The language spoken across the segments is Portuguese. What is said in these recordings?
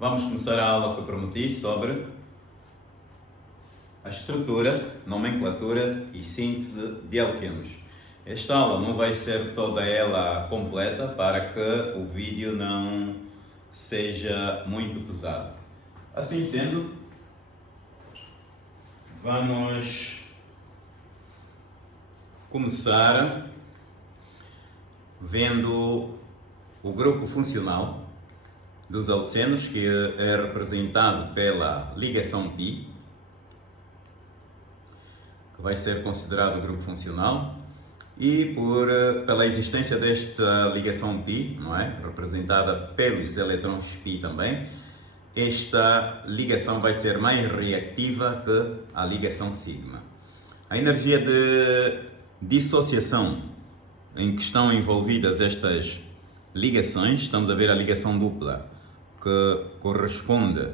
Vamos começar a aula que eu prometi sobre a estrutura, nomenclatura e síntese de alquenos. Esta aula não vai ser toda ela completa para que o vídeo não seja muito pesado. Assim sendo, vamos começar vendo o grupo funcional dos alcenos, que é representado pela ligação π, que vai ser considerado o grupo funcional, e pela existência desta ligação π, não é? Representada pelos elétrons π também, esta ligação vai ser mais reativa que a ligação sigma. A energia de dissociação em que estão envolvidas estas ligações, estamos a ver a ligação dupla, que corresponde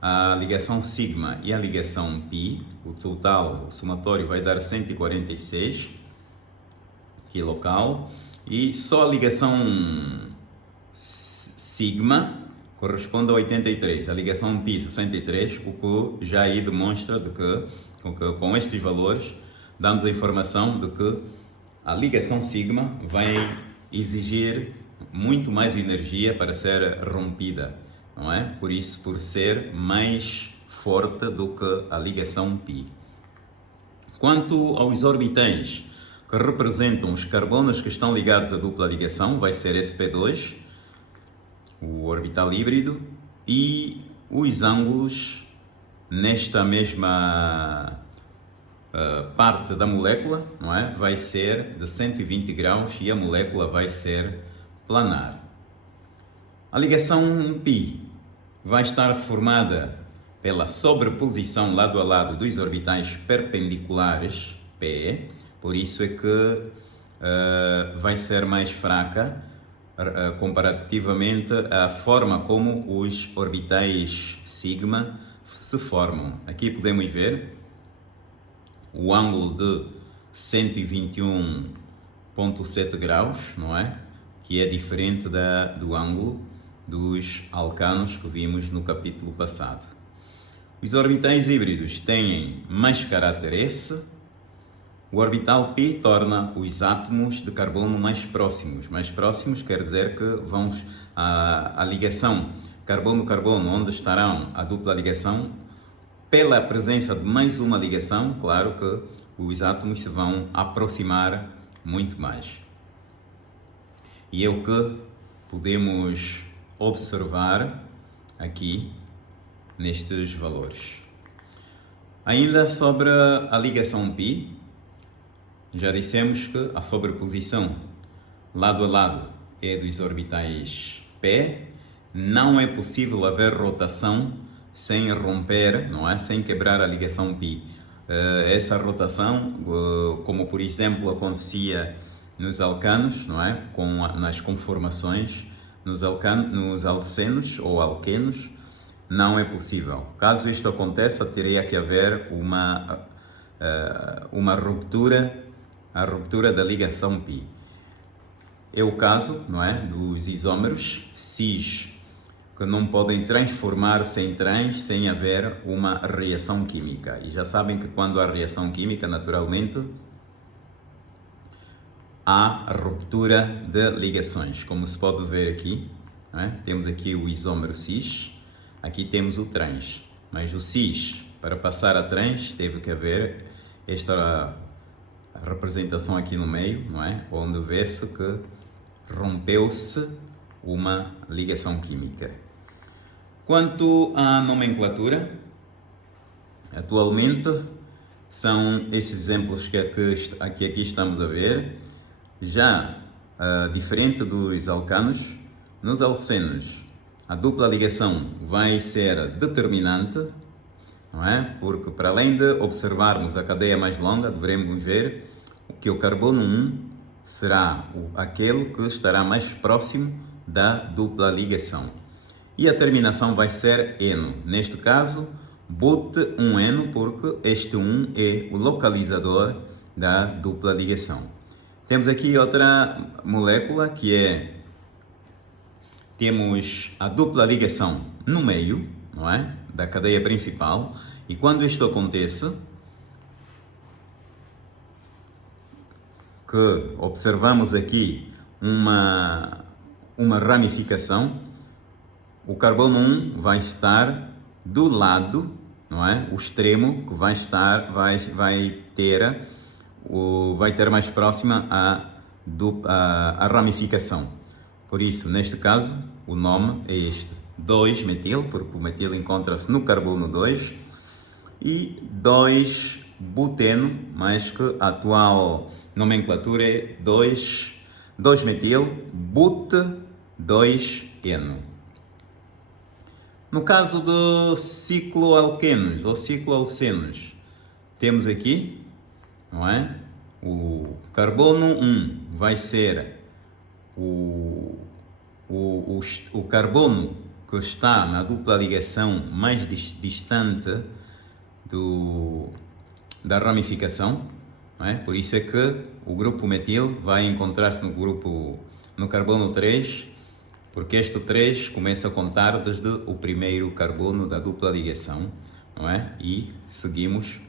à ligação sigma e à ligação π, o total, o somatório vai dar 146 quilocal, e só a ligação sigma corresponde a 83, a ligação π 63, o que já aí demonstra de que com estes valores dá-nos a informação de que a ligação sigma vai exigir muito mais energia para ser rompida, não é? Por isso, por ser mais forte do que a ligação π. Quanto aos orbitais que representam os carbonos que estão ligados à dupla ligação, vai ser sp2, o orbital híbrido, e os ângulos nesta mesma parte da molécula, não é? Vai ser de 120 graus e a molécula vai ser planar. A ligação π vai estar formada pela sobreposição lado a lado dos orbitais perpendiculares P, por isso é que vai ser mais fraca comparativamente à forma como os orbitais sigma se formam. Aqui podemos ver o ângulo de 121,7 graus, não é? Que é diferente do ângulo dos alcanos que vimos no capítulo passado. Os orbitais híbridos têm mais caráter S. O orbital π torna os átomos de carbono mais próximos. Mais próximos quer dizer que vamos a ligação carbono-carbono, onde estarão a dupla ligação, pela presença de mais uma ligação, claro que os átomos se vão aproximar muito mais. E é o que podemos observar aqui nestes valores. Ainda sobre a ligação π, já dissemos que a sobreposição lado a lado é dos orbitais P. Não é possível haver rotação sem romper, não é? Sem quebrar a ligação π. Essa rotação, como por exemplo acontecia nos alcanos, não é? Nas conformações, nos alcenos ou alquenos, não é possível. Caso isto aconteça, teria que haver uma ruptura, a ruptura da ligação π. É o caso, não é? Dos isómeros cis, que não podem transformar-se em trans sem haver uma reação química. E já sabem que quando há reação química, naturalmente, há ruptura de ligações. Como se pode ver aqui, não é? Temos aqui o isómero cis, aqui temos o trans. Mas o cis, para passar a trans, teve que haver esta representação aqui no meio, não é? Onde vê-se que rompeu-se uma ligação química. Quanto à nomenclatura, atualmente são esses exemplos que aqui estamos a ver. Já diferente dos alcanos, nos alcenos a dupla ligação vai ser determinante, não é? Porque para além de observarmos a cadeia mais longa, devemos ver que o carbono 1 será aquele que estará mais próximo da dupla ligação. E a terminação vai ser eno. Neste caso, bote um eno, porque este 1 é o localizador da dupla ligação. Temos aqui outra molécula que é temos a dupla ligação no meio, não é? Da cadeia principal, e quando isto acontece, que observamos aqui uma ramificação, o carbono 1 vai estar do lado, não é? O extremo que vai ter mais próxima a ramificação. Por isso, neste caso, o nome é este, 2-metil, porque o metil encontra-se no carbono 2, e 2-buteno, mas que a atual nomenclatura é 2-metil-but-2-eno. No caso de cicloalquenos ou cicloalcenos, temos aqui, não é? O carbono 1 vai ser o carbono que está na dupla ligação mais distante da ramificação, não é? Por isso é que o grupo metil vai encontrar-se no carbono 3, porque este 3 começa a contar desde o primeiro carbono da dupla ligação, não é? E seguimos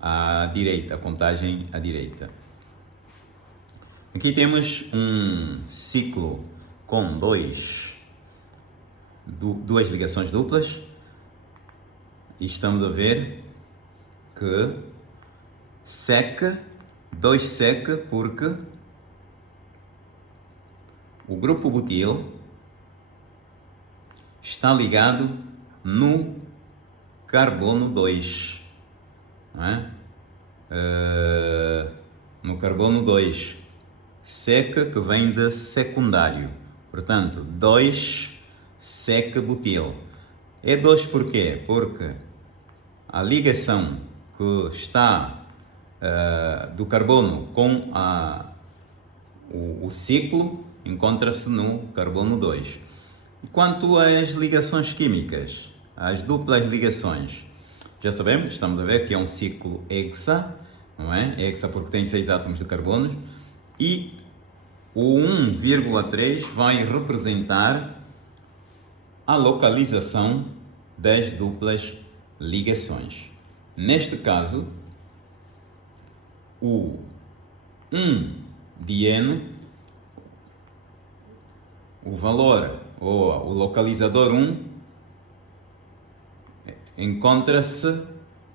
à direita, a contagem à direita. Aqui temos um ciclo com duas ligações duplas, e estamos a ver que seca, 2 seca, porque o grupo butil está ligado no carbono 2, não é? No carbono 2, seca, que vem de secundário, portanto 2 seca butil. É 2 porquê? Porque a ligação que está do carbono com o ciclo encontra-se no carbono 2. Quanto às ligações químicas, as duplas ligações, já sabemos, estamos a ver que é um ciclo hexa, não é? Hexa porque tem 6 átomos de carbono, e o 1,3 vai representar a localização das duplas ligações. Neste caso, o 1-dieno, o valor ou o localizador 1 encontra-se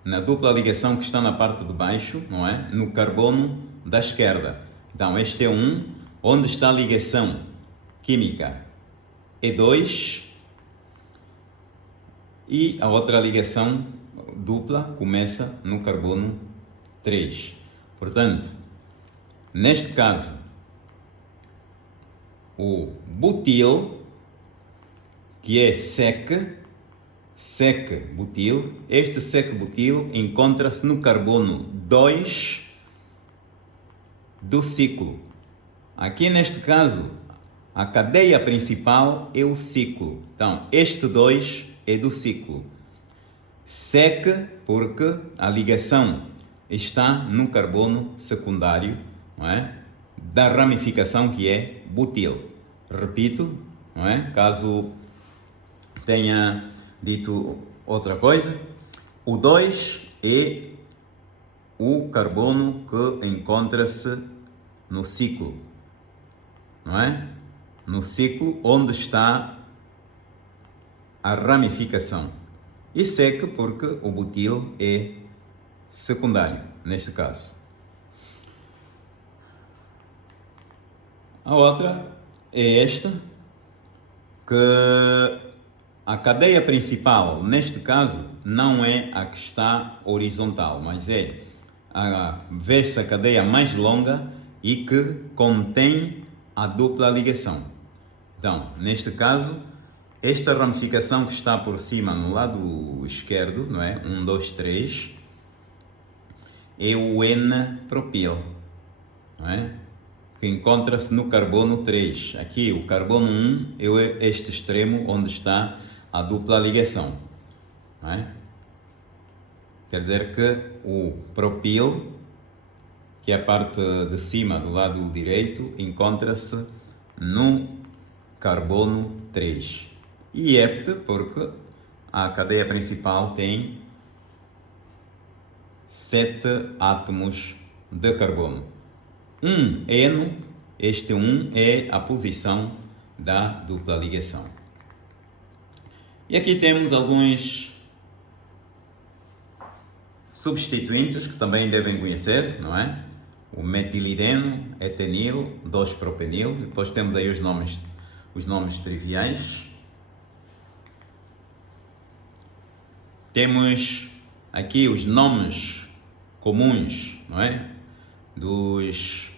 na dupla ligação que está na parte de baixo, não é? No carbono da esquerda. Então, este é 1, onde está a ligação química é 2, e a outra ligação dupla começa no carbono 3. Portanto, neste caso, o butil, que é sec-butil, este sec-butil encontra-se no carbono 2 do ciclo. Aqui neste caso, a cadeia principal é o ciclo. Então, este 2 é do ciclo. Sec, porque a ligação está no carbono secundário, não é? Da ramificação que é butil. Repito, não é? Caso tenha dito outra coisa, o 2 é o carbono que encontra-se no ciclo, não é? No ciclo onde está a ramificação. E sec porque o butil é secundário, neste caso. A outra é esta, que a cadeia principal, neste caso, não é a que está horizontal, mas é vê-se a cadeia mais longa e que contém a dupla ligação. Então, neste caso, esta ramificação que está por cima no lado esquerdo, não é? 1, 2, 3, é o N-propil, não é? Que encontra-se no carbono 3. Aqui o carbono 1 é este extremo onde está a dupla ligação, não é? Quer dizer que o propil, que é a parte de cima do lado direito, encontra-se no carbono 3. E hept, porque a cadeia principal tem 7 átomos de carbono. Eno, este 1 é a posição da dupla ligação. E aqui temos alguns substituintes que também devem conhecer, não é? O metilideno, etenil, 2-propenil. Depois temos aí os nomes triviais. Temos aqui os nomes comuns, não é? Dos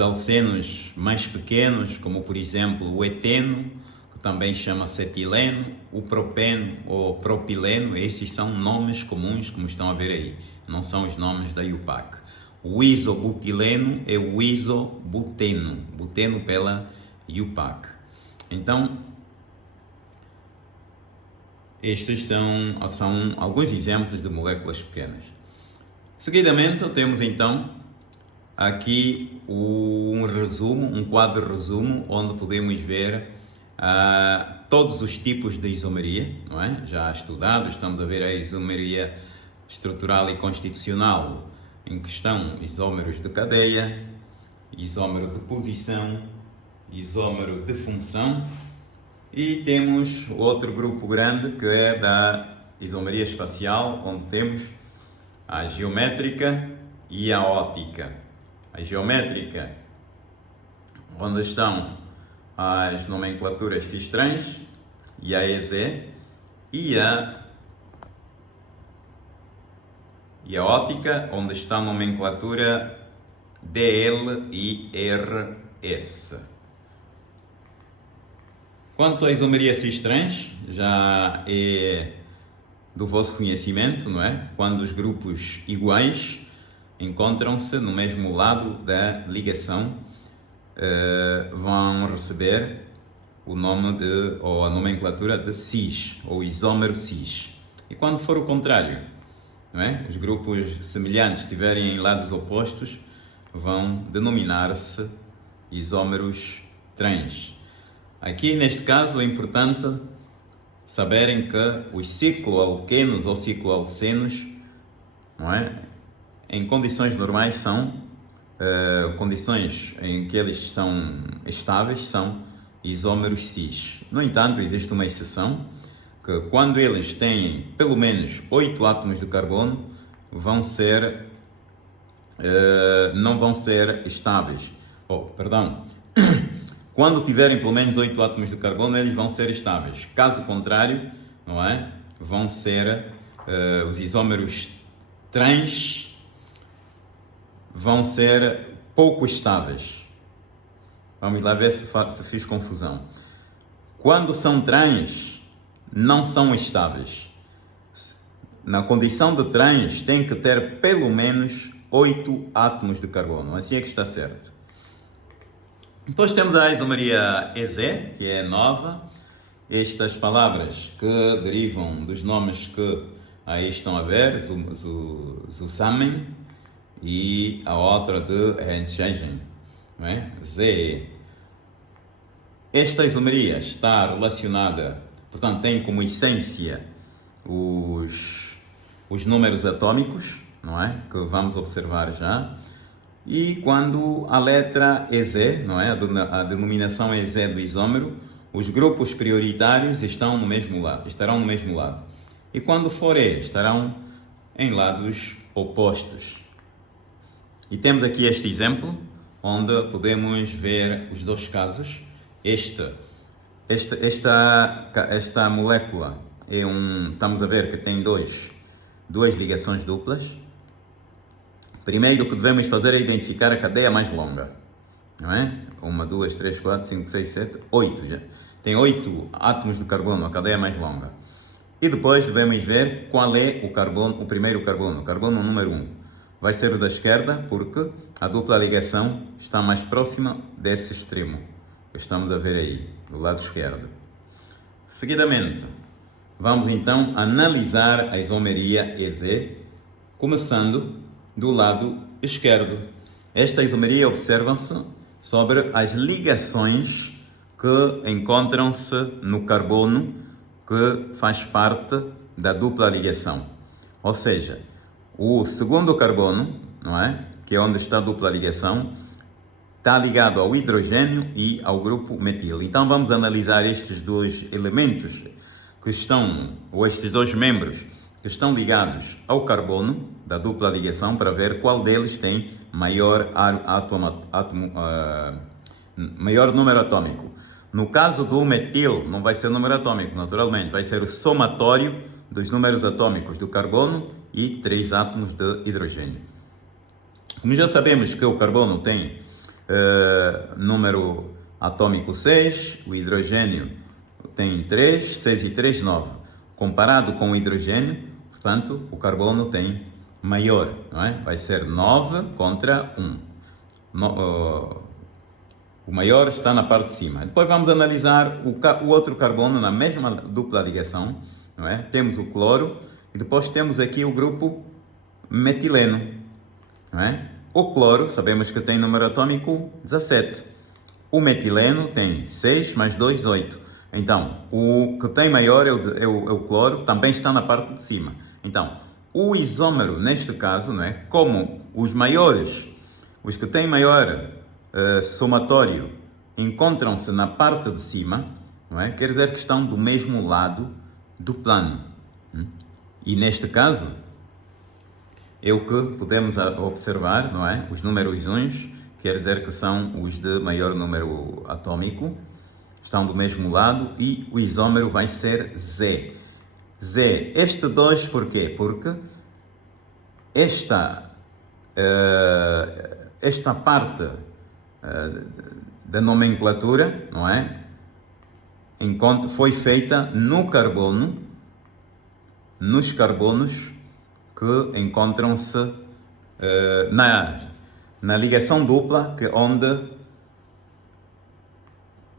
alcenos mais pequenos, como por exemplo o eteno, que também chama-se etileno, o propeno ou propileno. Esses são nomes comuns, como estão a ver aí, não são os nomes da IUPAC. O isobutileno é o isobuteno, buteno pela IUPAC. Então, estes são alguns exemplos de moléculas pequenas. Seguidamente, temos então aqui um quadro resumo, onde podemos ver todos os tipos de isomeria, não é? Já estudado, estamos a ver a isomeria estrutural e constitucional, em que estão isómeros de cadeia, isómero de posição, isómero de função, e temos outro grupo grande que é da isomeria espacial, onde temos a geométrica e a óptica. A geométrica, onde estão as nomenclaturas cis-trans e a EZ, e a óptica, onde está a nomenclatura DL e RS. Quanto à isomeria cis-trans, já é do vosso conhecimento, não é? Quando os grupos iguais encontram-se no mesmo lado da ligação, vão receber o nome ou a nomenclatura de cis, ou isómero cis. E quando for o contrário, não é? Os grupos semelhantes estiverem em lados opostos, vão denominar-se isómeros trans. Aqui, neste caso, é importante saberem que os cicloalquenos ou cicloalcenos, não é? Em condições normais são condições em que eles são estáveis, são isómeros cis. No entanto, existe uma exceção, que quando eles têm pelo menos 8 átomos de carbono, não vão ser estáveis. Quando tiverem pelo menos 8 átomos de carbono, eles vão ser estáveis. Caso contrário, não é? Vão ser os isómeros trans, vão ser pouco estáveis. Vamos lá ver se fiz confusão. Quando são trans, não são estáveis. Na condição de trans, tem que ter pelo menos 8 átomos de carbono. Assim é que está certo. Depois temos a isomeria EZ, que é nova. Estas palavras que derivam dos nomes que aí estão a ver, zusammen, e a outra de Entscheiden, não é? ZE. Esta isomeria está relacionada, portanto, tem como essência os números atômicos, não é? Que vamos observar já. E quando a letra EZ, não é? A denominação EZ do isómero, os grupos prioritários estarão no mesmo lado. E quando for E, estarão em lados opostos. E temos aqui este exemplo, onde podemos ver os dois casos. Esta molécula estamos a ver que tem duas ligações duplas. Primeiro, o que devemos fazer é identificar a cadeia mais longa, não é? 1, 2, 3, 4, 5, 6, 7, 8 já. Tem 8 átomos de carbono, a cadeia mais longa. E depois devemos ver qual é o primeiro carbono, o carbono número 1. Vai ser o da esquerda, porque a dupla ligação está mais próxima desse extremo que estamos a ver aí, do lado esquerdo. Seguidamente, vamos então analisar a isomeria EZ, começando do lado esquerdo. Esta isomeria observa-se sobre as ligações que encontram-se no carbono que faz parte da dupla ligação. Ou seja, o segundo carbono, não é? Que é onde está a dupla ligação, está ligado ao hidrogênio e ao grupo metil. Então vamos analisar estes dois elementos que estão, ou estes dois membros que estão ligados ao carbono da dupla ligação, para ver qual deles tem maior maior número atômico. No caso do metil, não vai ser número atômico, naturalmente, vai ser o somatório dos números atômicos do carbono e 3 átomos de hidrogênio. Como já sabemos que o carbono tem número atômico 6, o hidrogênio tem 3, 6 e 3, 9. Comparado com o hidrogênio, portanto, o carbono tem maior, não é? Vai ser 9 contra 1. O maior está na parte de cima. Depois vamos analisar o outro carbono na mesma dupla ligação, não é? Temos o cloro e depois temos aqui o grupo metileno, não é? O cloro sabemos que tem número atômico 17. O metileno tem 6 mais 2, 8. Então, o que tem maior é o cloro, também está na parte de cima. Então, o isómero, neste caso, não é? Como os maiores, os que têm maior somatório, encontram-se na parte de cima, não é? Quer dizer que estão do mesmo lado do plano. E neste caso, é o que podemos observar, não é? Os números 1 quer dizer que são os de maior número atômico, estão do mesmo lado, e o isómero vai ser Z. Z, este 2 porquê? Porque esta parte da nomenclatura, não é? Foi feita no carbono, nos carbonos que encontram-se na ligação dupla, onde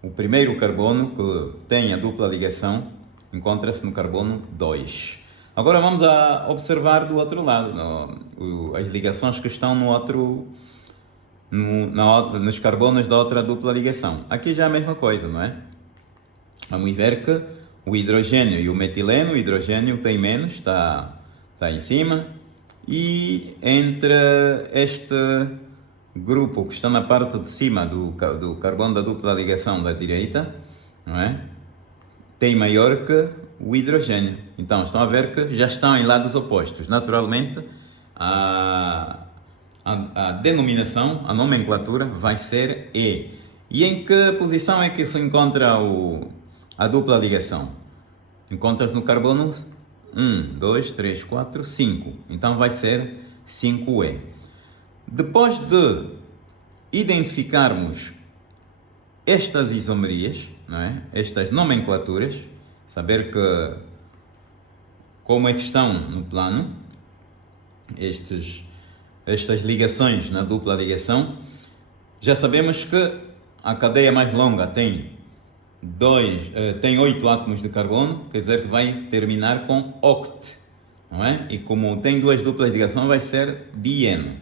o primeiro carbono que tem a dupla ligação encontra-se no carbono 2. Agora vamos a observar do outro lado, as ligações que estão nos carbonos da outra dupla ligação. Aqui já é a mesma coisa, não é? Vamos ver que o hidrogênio e o metileno, o hidrogênio tem menos, está em cima, e entre este grupo que está na parte de cima do carbono da dupla ligação da direita, não é? Tem maior que o hidrogênio. Então estão a ver que já estão em lados opostos. Naturalmente, a denominação, a nomenclatura vai ser E. E em que posição é que se encontra a dupla ligação? Encontra-se no carbono 1, 2, 3, 4, 5. Então vai ser 5E. Depois de identificarmos estas isomerias, não é? Estas nomenclaturas, saber como é que estão no plano, estas ligações na dupla ligação, já sabemos que a cadeia mais longa tem 8 átomos de carbono, quer dizer que vai terminar com oct, não é? E como tem duas duplas ligações, vai ser dieno,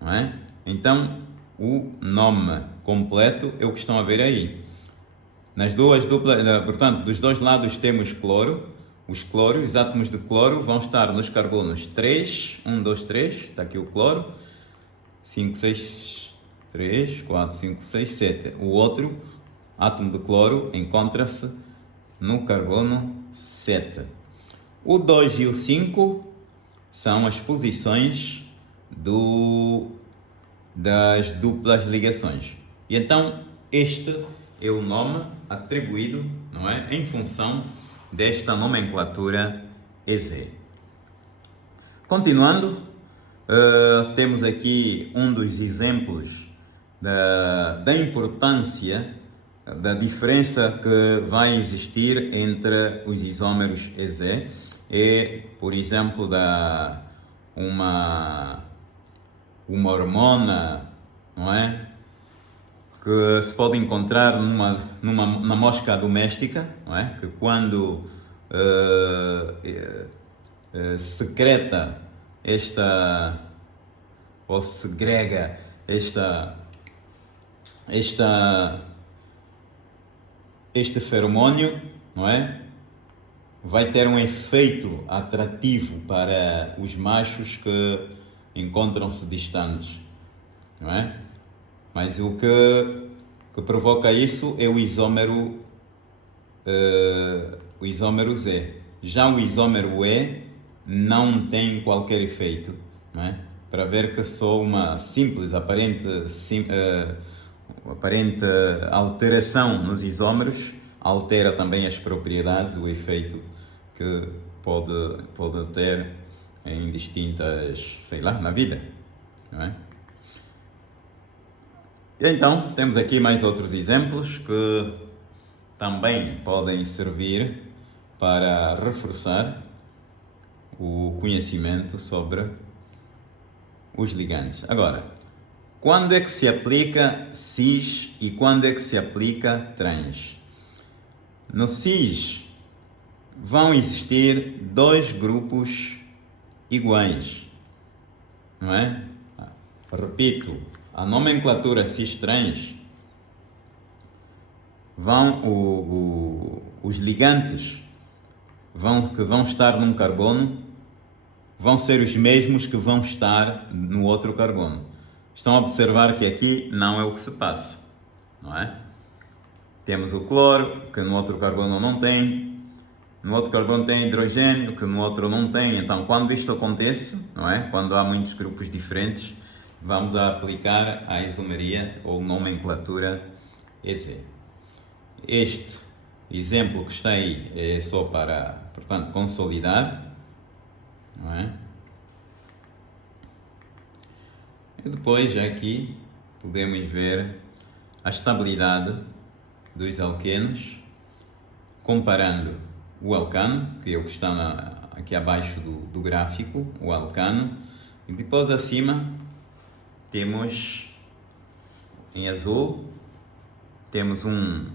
não é? Então, o nome completo é o que estão a ver aí. Nas duas duplas, portanto, dos dois lados temos cloro. Os átomos de cloro vão estar nos carbonos 3, 1, 2, 3, está aqui o cloro, 5, 6, 3, 4, 5, 6, 7. O outro átomo de cloro encontra-se no carbono 7. O 2 e o 5 são as posições das duplas ligações. E então, este é o nome atribuído, não é? Em função desta nomenclatura EZ. Continuando, temos aqui um dos exemplos da importância, da diferença que vai existir entre os isómeros EZ. É, por exemplo, uma hormona, não é? Que se pode encontrar na mosca doméstica, não é? Que quando secreta ou segrega esta este feromônio, não é? Vai ter um efeito atrativo para os machos que encontram-se distantes, não é? Mas o que provoca isso é o isómero Z. Já o isómero E não tem qualquer efeito, não é? Para ver que só uma simples aparente alteração nos isómeros altera também as propriedades, o efeito que pode ter em distintas, sei lá, na vida, não é? E então, temos aqui mais outros exemplos que também podem servir para reforçar o conhecimento sobre os ligantes. Agora, quando é que se aplica cis e quando é que se aplica trans? No cis vão existir dois grupos iguais, não é? Repito, a nomenclatura cis-trans os ligantes que vão estar num carbono vão ser os mesmos que vão estar no outro carbono. Estão a observar que aqui não é o que se passa, não é? Temos o cloro, que no outro carbono não tem, no outro carbono tem hidrogênio, que no outro não tem. Então, quando isto acontece, não é? Quando há muitos grupos diferentes, vamos aplicar a isomeria ou nomenclatura EZ. Este exemplo que está aí é só para, portanto, consolidar, não é? E depois, já aqui, podemos ver a estabilidade dos alquenos, comparando o alcano, que é o que está aqui abaixo do gráfico, o alcano, e depois acima temos em azul, temos um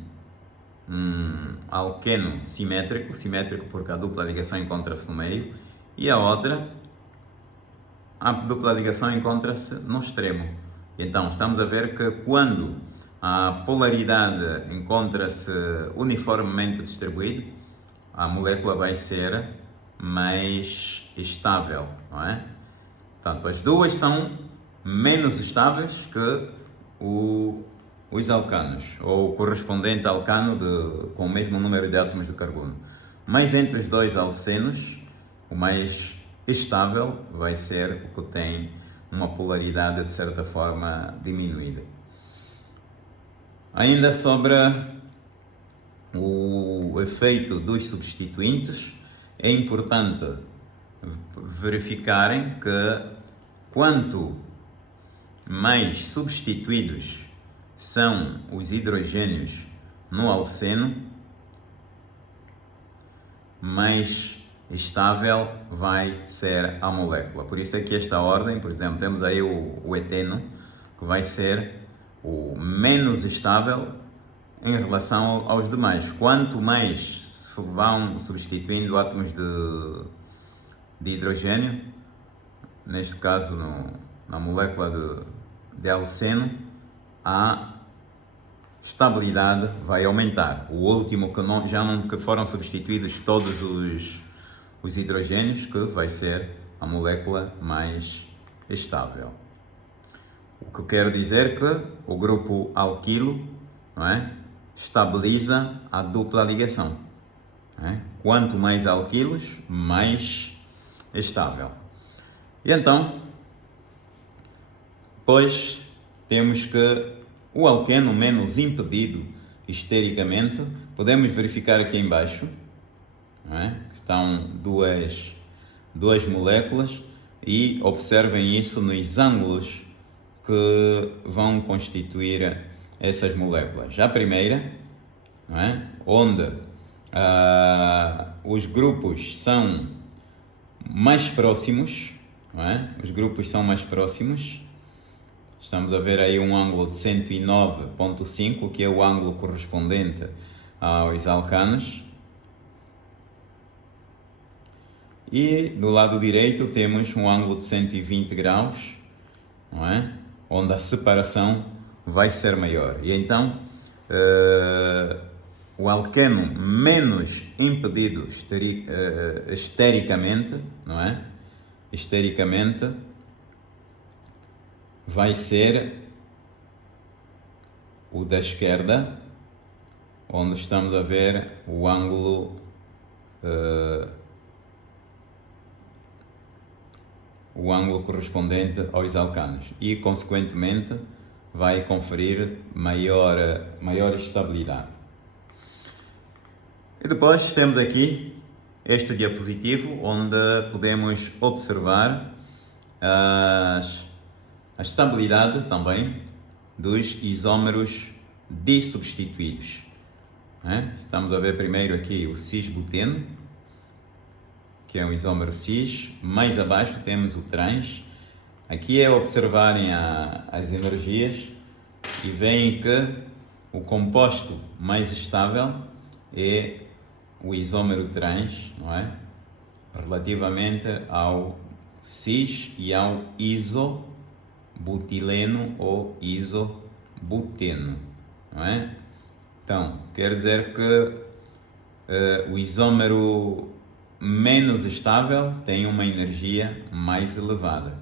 alqueno simétrico porque a dupla ligação encontra-se no meio, e a outra, a dupla ligação encontra-se no extremo. Então, estamos a ver que quando a polaridade encontra-se uniformemente distribuída, a molécula vai ser mais estável, não é? Portanto, as duas são menos estáveis que os alcanos, ou o correspondente alcano com o mesmo número de átomos de carbono. Mas entre os dois alcenos, o mais estável vai ser o que tem uma polaridade de certa forma diminuída. Ainda sobre o efeito dos substituintes, é importante verificarem que quanto mais substituídos são os hidrogênios no alceno, mais estável vai ser a molécula. Por isso é que esta ordem, por exemplo, temos aí o eteno, que vai ser o menos estável em relação aos demais. Quanto mais se vão substituindo átomos de hidrogênio, neste caso na molécula de alceno, a estabilidade vai aumentar. O último que foram substituídos todos os hidrogênios, que vai ser a molécula mais estável. O que quer dizer que o grupo alquilo, não é, estabiliza a dupla ligação. Não é? Quanto mais alquilos, mais estável. E então, pois temos que o alqueno menos impedido estericamente, podemos verificar aqui embaixo, não é? Estão duas moléculas, e observem isso nos ângulos que vão constituir essas moléculas. A primeira, não é? Onde os grupos são mais próximos, não é? Os grupos são mais próximos. Estamos a ver aí um ângulo de 109,5, que é o ângulo correspondente aos alcanos. E do lado direito temos um ângulo de 120 graus, não é? Onde a separação vai ser maior. E então, o alqueno menos impedido estericamente, não é? Estericamente, vai ser o da esquerda, onde estamos a ver o ângulo correspondente aos alcanos e, consequentemente, vai conferir maior estabilidade. E depois temos aqui este diapositivo onde podemos observar a estabilidade também dos isómeros dissubstituídos. Estamos a ver primeiro aqui o cis-buteno, que é um isómero cis. Mais abaixo temos o trans. Aqui é observarem as energias e veem que o composto mais estável é o isómero trans, não é? Relativamente ao cis e ao isobutileno ou isobuteno, não é? Então, quer dizer que o isómero menos estável tem uma energia mais elevada,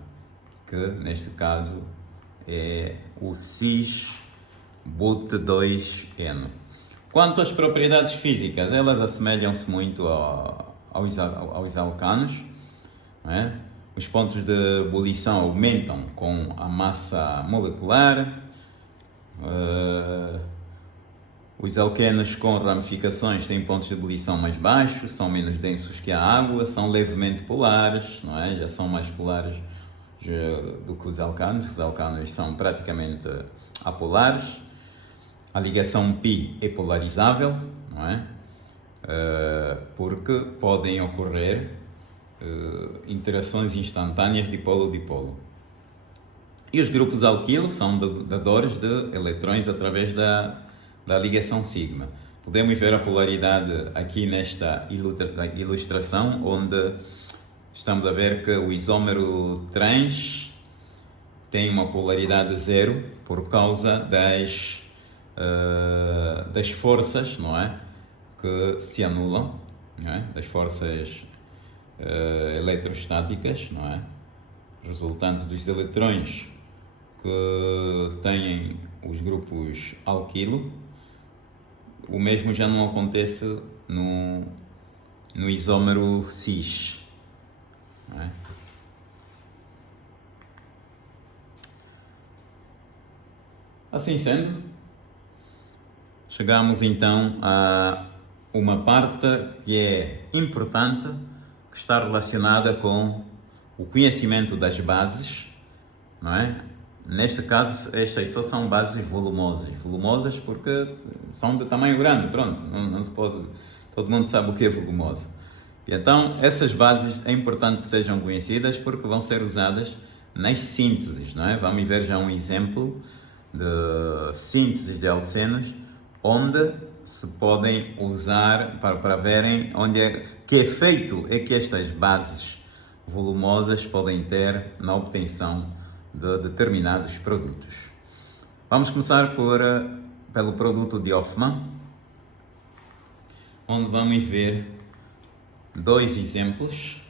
que neste caso é o cis-but2eno. Quanto às propriedades físicas, elas assemelham-se muito aos alcanos, não é? Os pontos de ebulição aumentam com a massa molecular. Os alquenos com ramificações têm pontos de ebulição mais baixos, são menos densos que a água, são levemente polares, não é? Já são mais polares do que os alcanos. Os alcanos são praticamente apolares. A ligação π é polarizável, não é? Porque podem ocorrer interações instantâneas dipolo-dipolo. E os grupos alquilo são dadores de eletrões através da ligação sigma. Podemos ver a polaridade aqui nesta ilustração, onde estamos a ver que o isómero trans tem uma polaridade zero por causa das forças, não é? Que se anulam, não é? Das forças eletrostáticas, não é? Resultante dos eletrões que têm os grupos alquilo. O mesmo já não acontece no isómero cis, não é? Assim sendo, chegamos então a uma parte que é importante, que está relacionada com o conhecimento das bases, não é? Neste caso, estas só são bases volumosas porque são de tamanho grande, pronto, não se pode, todo mundo sabe o que é volumoso. E então, essas bases é importante que sejam conhecidas porque vão ser usadas nas sínteses, não é? Vamos ver já um exemplo de sínteses de alcenos, onde se podem usar para verem que efeito é que estas bases volumosas podem ter na obtenção de determinados produtos. Vamos começar pelo produto de Hofmann, onde vamos ver dois exemplos,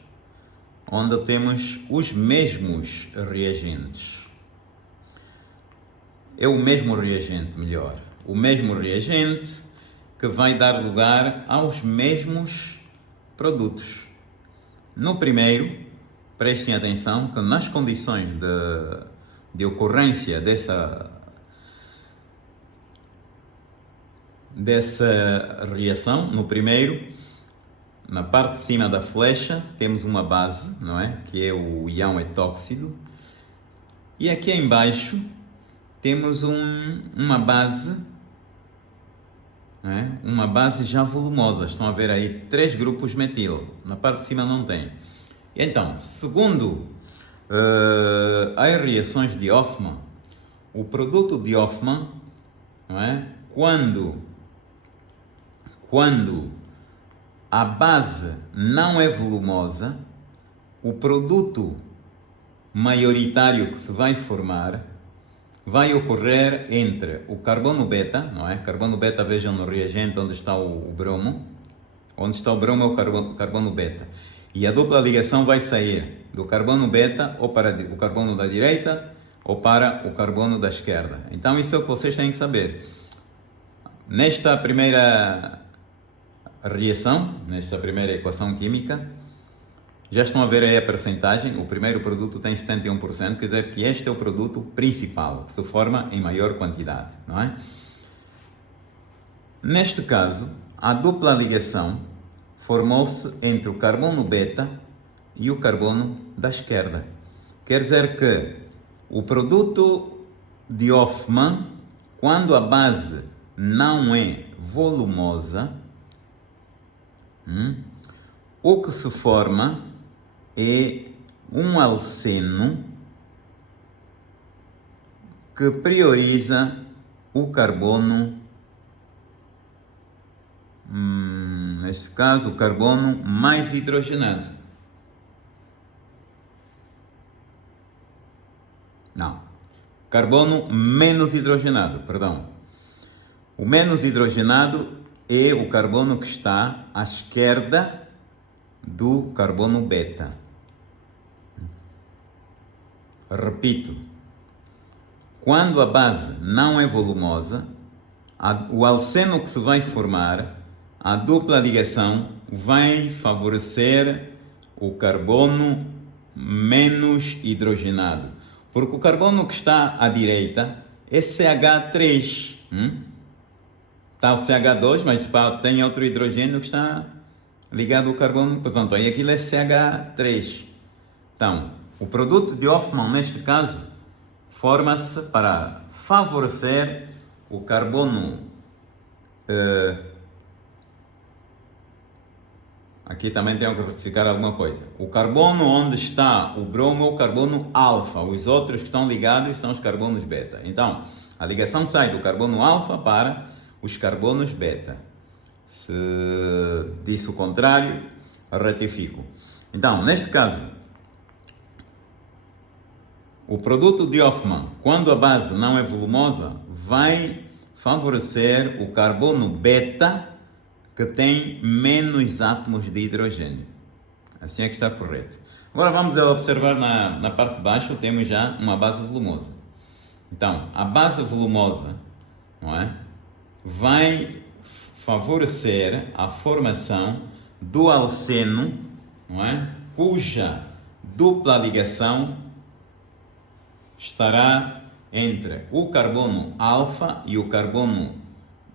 onde temos os mesmos reagentes. É o mesmo reagente, melhor. O mesmo reagente que vai dar lugar aos mesmos produtos. No primeiro, prestem atenção que nas condições de ocorrência dessa reação, no primeiro, na parte de cima da flecha, temos uma base, não é? Que é o íon etóxido. E aqui embaixo temos uma base, não é? Uma base já volumosa. Estão a ver aí 3 grupos metil. Na parte de cima não tem. Então, segundo as reações de Hofmann, o produto de Hofmann, não é? Quando a base não é volumosa, o produto maioritário que se vai formar vai ocorrer entre o carbono beta, não é? Carbono beta, vejam no reagente onde está o bromo. Onde está o bromo é o carbono beta. E a dupla ligação vai sair do carbono beta ou para o carbono da direita ou para o carbono da esquerda. Então isso é o que vocês têm que saber. Nesta primeira reação, nesta primeira equação química, já estão a ver aí a percentagem. O primeiro produto tem 71%, quer dizer que este é o produto principal, que se forma em maior quantidade, não é? Neste caso, a dupla ligação formou-se entre o carbono beta e o carbono da esquerda. Quer dizer que o produto de Hofmann, quando a base não é volumosa, o que se forma é um alceno que prioriza o carbono, neste caso, o carbono mais hidrogenado. Não, carbono menos hidrogenado, perdão. O menos hidrogenado é o carbono que está à esquerda do carbono beta. Repito, quando a base não é volumosa, o alceno que se vai formar, a dupla ligação vai favorecer o carbono menos hidrogenado. Porque o carbono que está à direita é CH3. Está o CH2, mas tem outro hidrogênio que está ligado ao carbono. Portanto, aí aquilo é CH3. Então, o produto de Hofmann, neste caso, forma-se para favorecer o carbono. Aqui também tenho que retificar alguma coisa. O carbono onde está o bromo é o carbono alfa. Os outros que estão ligados são os carbonos beta. Então, a ligação sai do carbono alfa para os carbonos beta. Se disse o contrário, retifico. Então, neste caso, o produto de Hofmann, quando a base não é volumosa, vai favorecer o carbono beta, que tem menos átomos de hidrogênio. Assim é que está correto. Agora vamos observar na parte de baixo, temos já uma base volumosa. Então, a base volumosa, não é, vai favorecer a formação do alceno, não é, cuja dupla ligação estará entre o carbono alfa e o carbono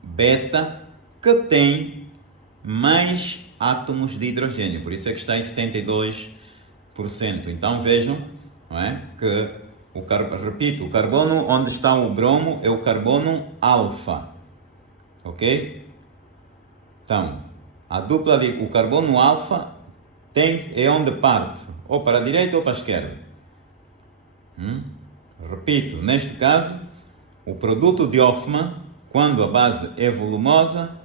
beta, que tem mais átomos de hidrogênio, por isso é que está em 72%. Então vejam, não é, que repito, o carbono onde está o bromo é o carbono alfa, ok? Então, o carbono alfa é onde parte, ou para a direita ou para a esquerda. Repito, neste caso, o produto de Hofmann, quando a base é volumosa,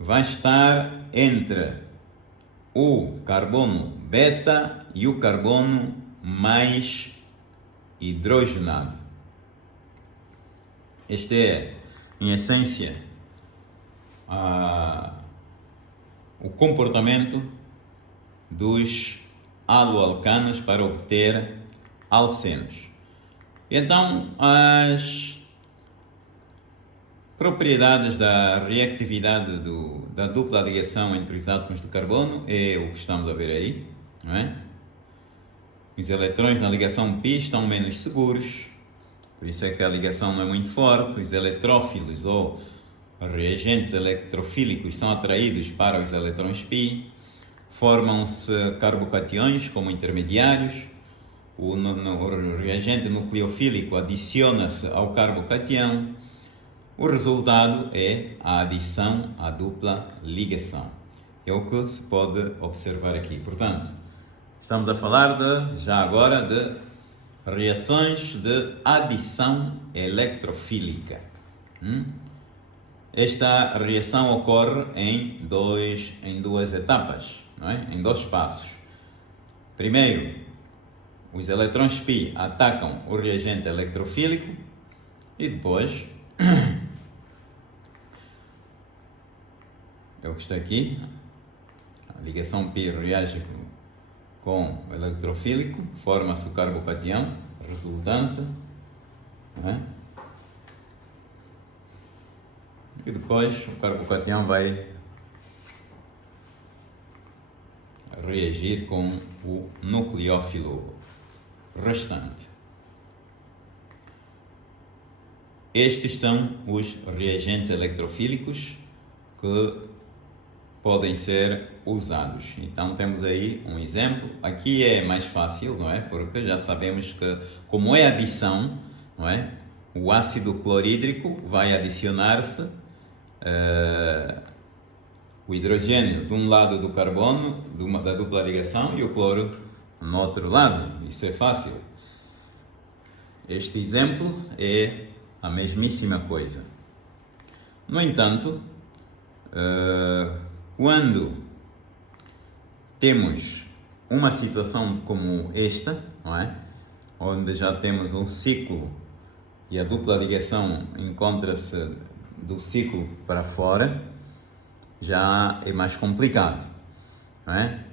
vai estar entre o carbono beta e o carbono mais hidrogenado. Este é, em essência, o comportamento dos haloalcanos para obter alcenos. Então, as propriedades da reatividade da dupla ligação entre os átomos de carbono é o que estamos a ver aí, não é? Os eletrões na ligação π estão menos seguros, por isso é que a ligação não é muito forte. Os eletrófilos ou reagentes electrofílicos são atraídos para os eletrões π, formam-se carbocatiões como intermediários. O reagente nucleofílico adiciona-se ao carbocatião. O resultado é a adição à dupla ligação. É o que se pode observar aqui. Portanto, estamos a falar já agora de reações de adição electrofílica. Esta reação ocorre em duas etapas, não é? Em dois passos. Primeiro, os eletrões π atacam o reagente electrofílico E depois, é o que está aqui, a ligação π reage com o eletrofílico, forma-se o carbocatião resultante, não é? E depois o carbocatião vai reagir com o nucleófilo restante. Estes são os reagentes eletrofílicos que podem ser usados. Então temos aí um exemplo. Aqui é mais fácil, não é? Porque já sabemos que, como é adição, não é? O ácido clorídrico vai adicionar-se o hidrogênio de um lado do carbono, da dupla ligação, e o cloro no outro lado. Isso é fácil. Este exemplo é a mesmíssima coisa. No entanto, quando temos uma situação como esta, não é? Onde já temos um ciclo e a dupla ligação encontra-se do ciclo para fora, já é mais complicado, não é?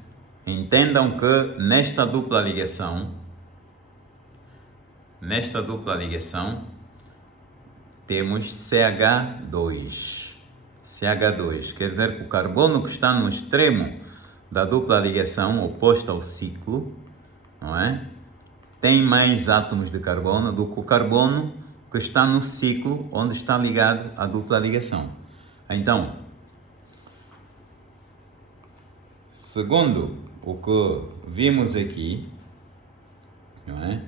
Entendam que nesta dupla ligação temos CH2. CH2 quer dizer que o carbono que está no extremo da dupla ligação oposta ao ciclo, não é? Tem mais átomos de carbono do que o carbono que está no ciclo onde está ligado à dupla ligação. Então, segundo o que vimos aqui, não é?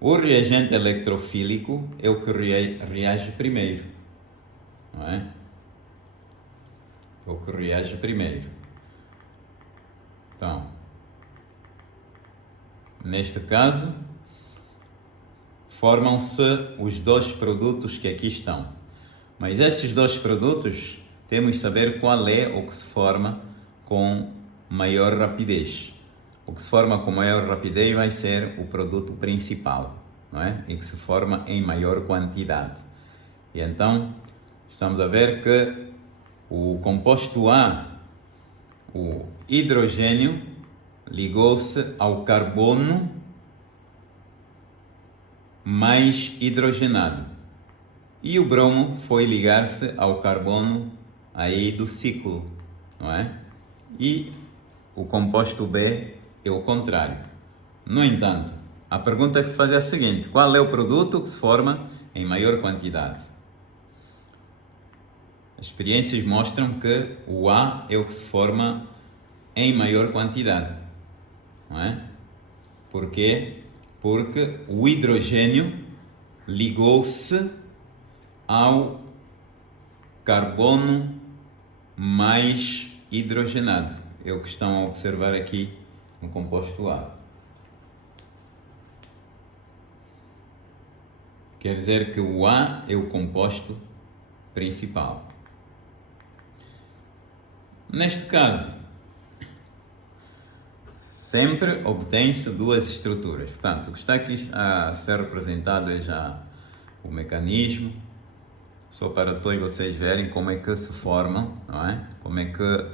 O reagente eletrofílico é o que reage primeiro, não é? É o que reage primeiro. Então, neste caso, formam-se os dois produtos que aqui estão. Mas esses dois produtos, temos de saber qual é o que se forma com maior rapidez. O que se forma com maior rapidez vai ser o produto principal, não é? E que se forma em maior quantidade. E então, estamos a ver que o composto A, o hidrogênio, ligou-se ao carbono mais hidrogenado. E o bromo foi ligar-se ao carbono aí do ciclo, não é? E o composto B é o contrário. No entanto, a pergunta que se faz é a seguinte: qual é o produto que se forma em maior quantidade? As experiências mostram que o A é o que se forma em maior quantidade, não é? Por quê? Porque o hidrogênio ligou-se ao carbono mais hidrogenado. É o que estão a observar aqui no composto A. Quer dizer que o A é o composto principal. Neste caso, sempre obtém-se duas estruturas. Portanto, o que está aqui a ser representado é já o mecanismo, só para depois vocês verem como é que se formam, não é? Como é que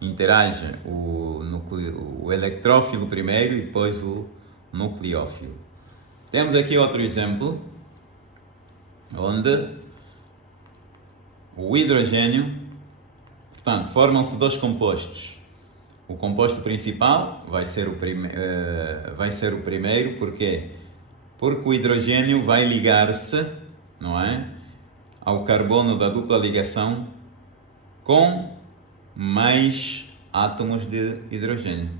interage o eletrófilo primeiro e depois o nucleófilo. Temos aqui outro exemplo, onde o hidrogênio, portanto, formam-se dois compostos. O composto principal vai ser o primeiro, porquê? Porque o hidrogênio vai ligar-se, não é, ao carbono da dupla ligação com mais átomos de hidrogênio.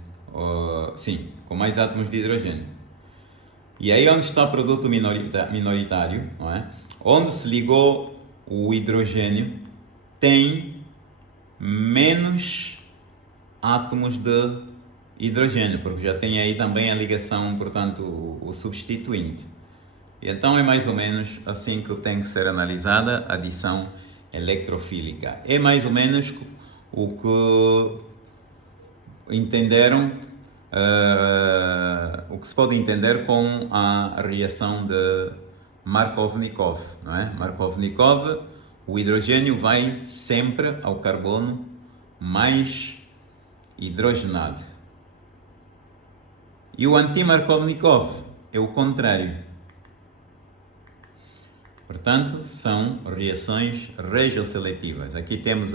Sim, com mais átomos de hidrogênio. E aí onde está o produto minoritário, não é? Onde se ligou o hidrogênio, tem menos átomos de hidrogênio, porque já tem aí também a ligação, portanto, o substituinte. E então é mais ou menos assim que tem que ser analisada a adição eletrofílica. É mais ou menos o que entenderam, o que se pode entender com a reação Markovnikov, não é? Markovnikov, o hidrogênio vai sempre ao carbono mais hidrogenado. E o anti-Markovnikov é o contrário. Portanto, são reações regioseletivas. Aqui temos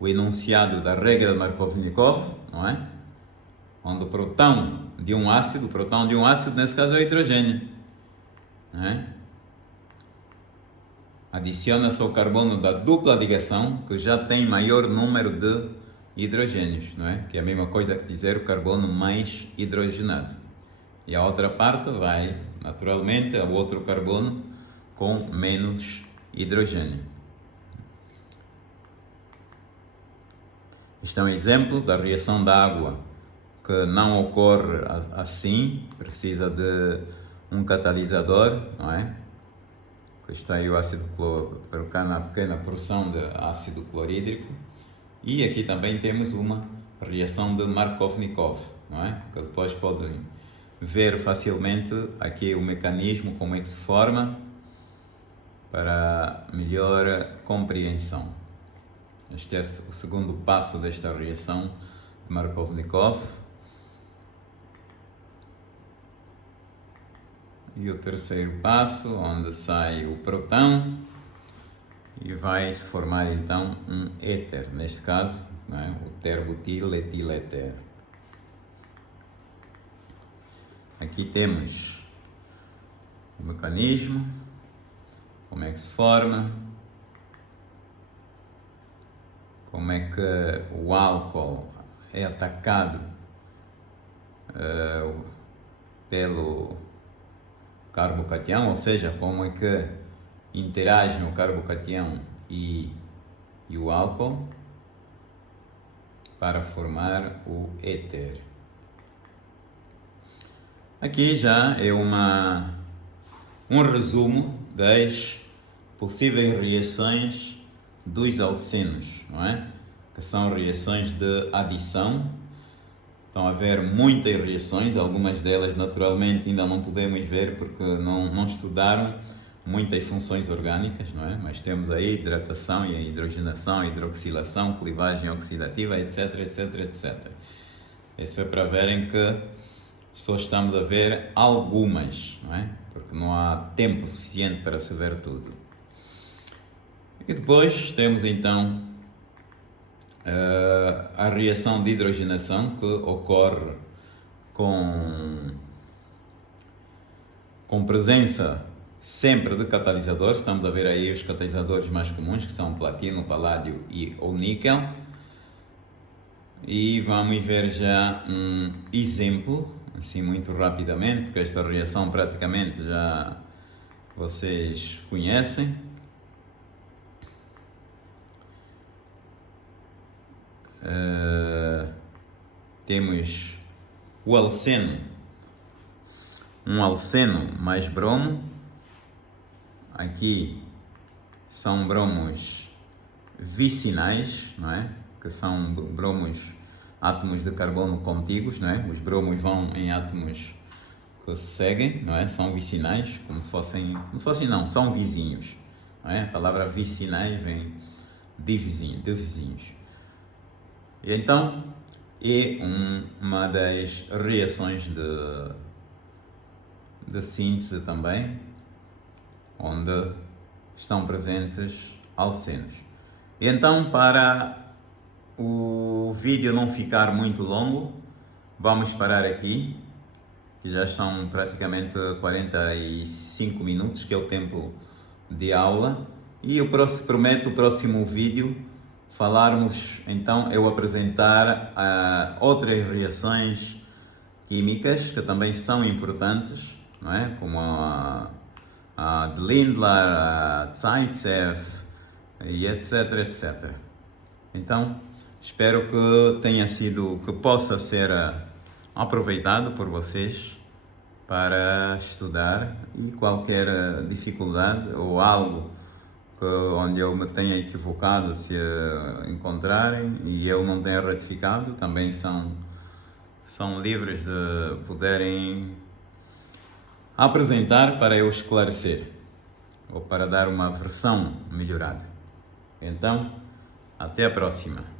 o enunciado da regra de Markovnikov, não é? Onde o próton de um ácido nesse caso é o hidrogênio, não é? Adiciona-se ao carbono da dupla ligação, que já tem maior número de hidrogênios, não é? Que é a mesma coisa que dizer o carbono mais hidrogenado. E a outra parte vai, naturalmente, ao outro carbono com menos hidrogênio. Este é um exemplo da reação da água, que não ocorre assim, precisa de um catalisador, não é? Que está aí o ácido clorídrico, pequena porção de ácido clorídrico. E aqui também temos uma reação de Markovnikov, não é? Que depois podem ver facilmente aqui o mecanismo, como é que se forma, para melhor compreensão. Este é o segundo passo desta reação de Markovnikov. E o terceiro passo, onde sai o próton e vai se formar então um éter, neste caso, não é? O terbutil-etiléter. Aqui temos o mecanismo, como é que se forma, como é que o álcool é atacado pelo carbocatião, ou seja, como é que interagem o carbocatião e o álcool para formar o éter. Aqui já é um resumo das possíveis reações dos alcenos, não é? Que são reações de adição. Estão a haver muitas reações, algumas delas naturalmente ainda não podemos ver porque não estudaram muitas funções orgânicas, não é? Mas temos aí a hidratação e a hidrogenação, a hidroxilação, clivagem oxidativa, etc, etc, etc. Isso é para verem que só estamos a ver algumas, não é? Porque não há tempo suficiente para se ver tudo. E depois temos então a reação de hidrogenação, que ocorre com presença sempre de catalisadores. Estamos a ver aí os catalisadores mais comuns, que são platino, paládio e ou níquel. E vamos ver já um exemplo, assim muito rapidamente, porque esta reação praticamente já vocês conhecem. Temos o alceno, um alceno mais bromo. Aqui são bromos vicinais, não é? Que são bromos, átomos de carbono contíguos, não é? Os bromos vão em átomos que se seguem, não é? São vicinais, como se fossem não, são vizinhos, não é? A palavra vicinais vem de vizinhos. E então é uma das reações de síntese também, onde estão presentes alcenos. E então, para o vídeo não ficar muito longo, vamos parar aqui, que já são praticamente 45 minutos, que é o tempo de aula. E eu prometo o próximo vídeo falarmos, então, eu apresentar outras reações químicas que também são importantes, não é? Como a de Lindlar, a Zaitsev e etc, etc. Então, espero que possa ser aproveitado por vocês para estudar, e qualquer dificuldade ou algo onde eu me tenha equivocado, se encontrarem e eu não tenha retificado, também são livres de poderem apresentar para eu esclarecer, ou para dar uma versão melhorada. Então, até a próxima.